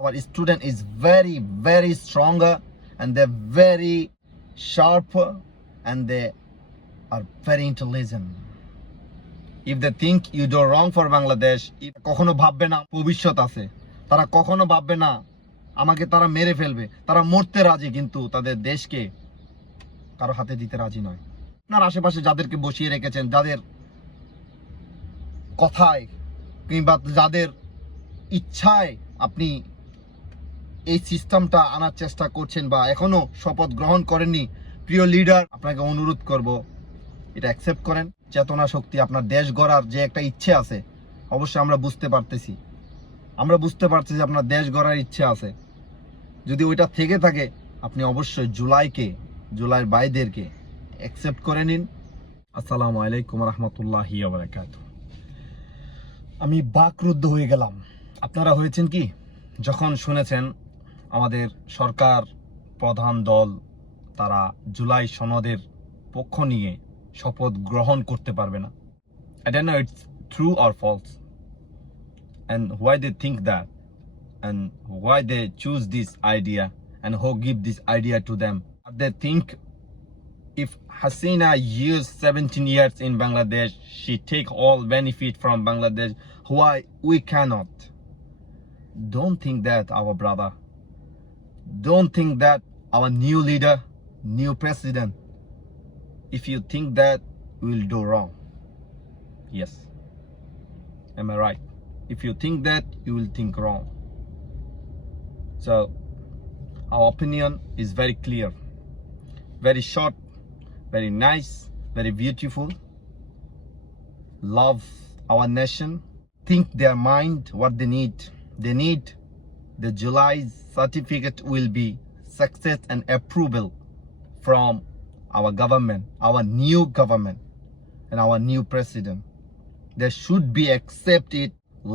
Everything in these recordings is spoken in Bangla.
Our student is very stronger, and they're very sharp, and they are very intelligent. If they think you do wrong for Bangladesh, কখনো ভাববে না ভবিষ্যৎ আছে, তারা কখনো ভাববে না আমাকে তারা মেরে ফেলবে, তারা মরতে রাজি কিন্তু তাদের দেশকে কারো হাতে দিতে রাজি নয়। আপনার আশেপাশে যাদেরকে বসিয়ে রেখেছেন, যাদের কথায় কিংবা যাদের ইচ্ছায় আপনি এই সিস্টেমটা আনার চেষ্টা করছেন বা এখনো শপথ গ্রহণ করেননি, প্রিয় লিডার, আপনাকে অনুরোধ করব এটা অ্যাকসেপ্ট করেন। চেতনা শক্তি, আপনার দেশ গড়ার যে একটা ইচ্ছে আছে, অবশ্যই আমরা বুঝতে পারছি যে আপনার দেশ গড়ার ইচ্ছে আছে। যদি ওইটা থেকে থাকে, আপনি অবশ্যই জুলাইয়ের ভাইদেরকে অ্যাকসেপ্ট করে নিন। আসসালামু আলাইকুম রহমতুল্লাহি ওয়া বারাকাতুহু। আমি বাকরুদ্ধ হয়ে গেলাম। আপনারা হয়েছেন কি যখন শুনেছেন আমাদের সরকার প্রধান দল তারা জুলাই সনদের পক্ষ নিয়ে শপথ গ্রহণ করতে পারবে না? I don't know it's true or false, and why they think that, and why they choose this idea, and who give this idea to them. They think if Hasina used 17 years in Bangladesh, she take all benefit from Bangladesh, why we cannot? Don't think that, our brother. Don't think that, our new leader, new president. If you think that, we will do wrong. Yes. Am I right? If you think that, you will think wrong. So, our opinion is very clear, very short, very nice, very beautiful. Love our nation. Think their mind what they need. They need the July certificate will be success and approval from our government, our new government, and our new president. They should be accept it,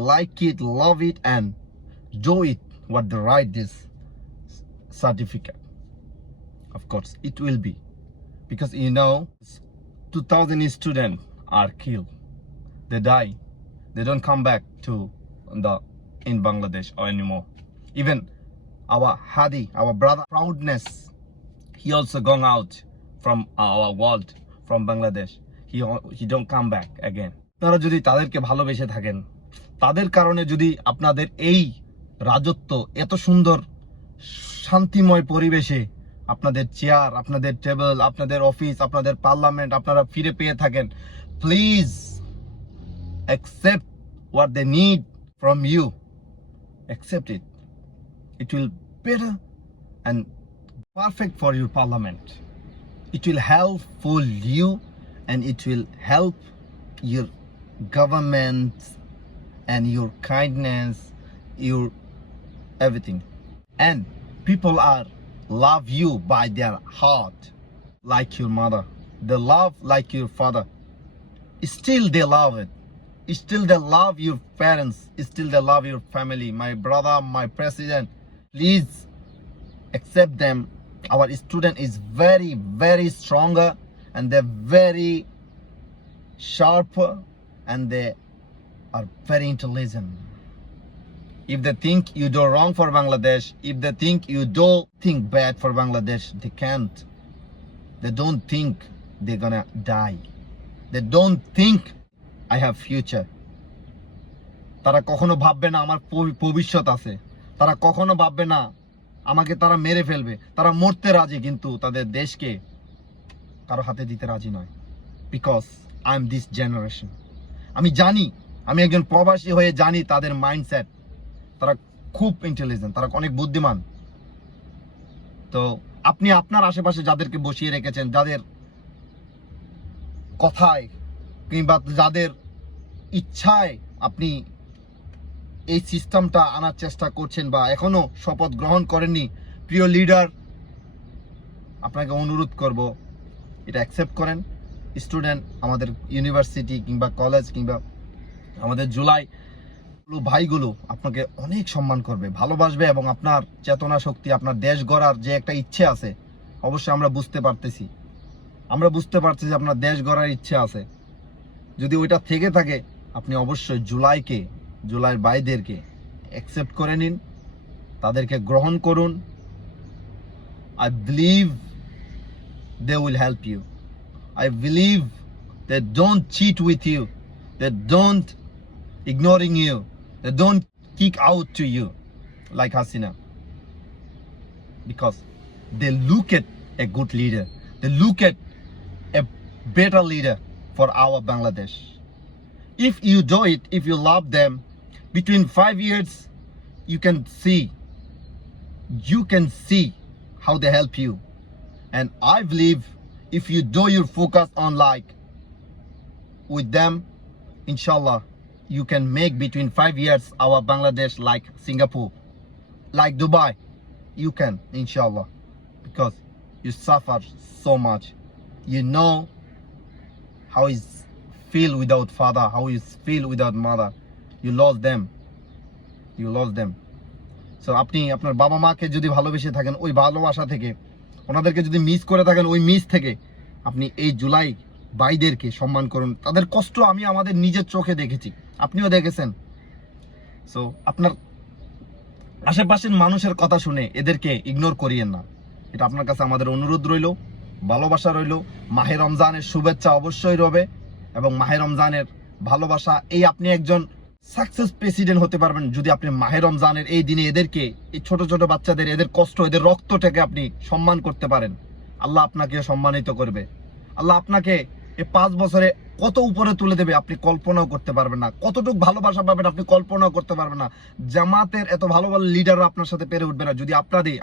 like it, love it, and do it what the right this certificate. Of course, it will be, because 2,000 students are killed. They die. They don't come back to in Bangladesh anymore. Even our Hadi, our brother, proudness, he also gone out from our world, from Bangladesh. He don't come back again. আপনারা যদি তাদেরকে ভালোবেসে থাকেন, তাদের কারণে যদি আপনাদের এই রাজত্ব এত সুন্দর শান্তিময় পরিবেশে আপনাদের চেয়ার, আপনাদের টেবিল, আপনাদের অফিস, আপনাদের পার্লামেন্ট আপনারা ফিরে পেয়ে থাকেন, please accept what they need from you. Accept it. It will better and perfect for your parliament. It will help for you, and it will help your government and your kindness, your everything. And people are love you by their heart, like your mother. They love like your father. Still they love it. Still they love your parents. Still they love your family. My brother, my president, please accept them. Our student is very stronger, and they're very sharp, and they are very intelligent. If they think you do wrong for Bangladesh, if they think you do think bad for Bangladesh, they can't. They don't think they're gonna die. They don't think I have future. তারা কখনো ভাববে না আমার ভবিষ্যৎ আছে, তারা কখনো ভাববে না আমাকে তারা মেরে ফেলবে, তারা মরতে রাজি কিন্তু তাদের দেশকে কারো হাতে দিতে রাজি নয়। Because I am this generation. আমি জানি, আমি একজন প্রবাসী হয়ে জানি তাদের মাইন্ডসেট, তারা খুব ইন্টেলিজেন্ট, তারা অনেক বুদ্ধিমান। তো আপনি আপনার আশেপাশে যাদেরকে বসিয়ে রেখেছেন, যাদের কথায় কিংবা যাদের ইচ্ছায় আপনি এই সিস্টেমটা আনার চেষ্টা করছেন বা এখনো শপথ গ্রহণ করেননি, প্রিয় লিডার, আপনাকে অনুরোধ করব এটা অ্যাকসেপ্ট করেন। স্টুডেন্ট, আমাদের ইউনিভার্সিটি কিংবা কলেজ কিংবা আমাদের জুলাই ভাইগুলো আপনাকে অনেক সম্মান করবে, ভালোবাসবে, এবং আপনার চেতনা শক্তি, আপনার দেশ গড়ার যে একটা ইচ্ছে আছে, অবশ্যই আমরা বুঝতে পারছি যে আপনার দেশ গড়ার ইচ্ছে আছে। যদি ওইটা থেকে থাকে, আপনি অবশ্যই জুলাইয়ের ভাইদেরকে অ্যাকসেপ্ট করে নিন। তাদেরকে গ্রহণ করুন। I believe they will help you. I believe they don't cheat with you. They don't ignoring you. They don't kick out to you like Hasina. Because they look at a good leader. They look at a better leader for our Bangladesh. If you do it, if you love them, between 5 years, you can see how they help you. And I believe if you do your focus on like with them, inshallah, you can make between 5 years our Bangladesh like Singapore, like Dubai. You can, inshallah, because you suffer so much. You know how is feel without father, how is feel without mother. You lost them. So আপনি আপনার বাবা মাকে যদি ভালোবেসে থাকেন, ওই ভালোবাসা থেকে ওনাদেরকে যদি মিস করে থাকেন, ওই মিস থেকে আপনি এই জুলাই ভাইদেরকে সম্মান করুন। তাদের কষ্ট আমি আমাদের নিজের চোখে দেখেছি, আপনিও দেখেছেন। সো আপনার আশেপাশের মানুষের কথা শুনে এদেরকে ইগনোর করিয়েন না। এটা আপনার কাছে আমাদের অনুরোধ রইল, ভালোবাসা রইল। মাহে রমজানের শুভেচ্ছা অবশ্যই রবে এবং মাহে রমজানের ভালোবাসা। এই আপনি একজন সাকসেস প্রেসিডেন্ট হতে পারবেন যদি আপনি মাহে রমজানের এই দিনে এদেরকে, এই ছোট ছোট বাচ্চাদের, এদের কষ্ট, এদের রক্তটাকে আপনি সম্মান করতে পারেন। আল্লাহ আপনাকে সম্মানিত করবে। আল্লাহ আপনাকে এই 5 বছরে কত উপরে তুলে দেবে আপনি কল্পনাও করতে পারবেন না। কতটুকু ভালোবাসা পাবেন আপনি কল্পনাও করতে পারবেন না। জামাতের এত ভালো ভালো লিডাররা আপনার সাথে পেরে উঠবে না যদি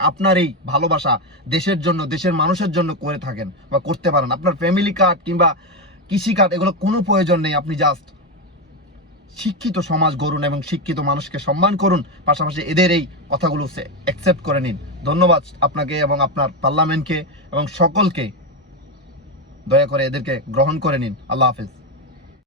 আপনার এই ভালোবাসা দেশের জন্য, দেশের মানুষের জন্য করে থাকেন বা করতে পারেন। আপনার ফ্যামিলি কার্ড কিংবা কৃষি কার্ড এগুলো কোনো প্রয়োজন নেই। আপনি জাস্ট শিক্ষিত সমাজ গড়ুন এবং শিক্ষিত মানুষকে সম্মান করুন, পাশাপাশি এদের এই কথাগুলো অ্যাকসেপ্ট করে নিন। ধন্যবাদ আপনাকে এবং আপনার পার্লামেন্টকে এবং সকলকে। দয়া করে এদেরকে গ্রহণ করে নিন। আল্লাহ হাফেজ।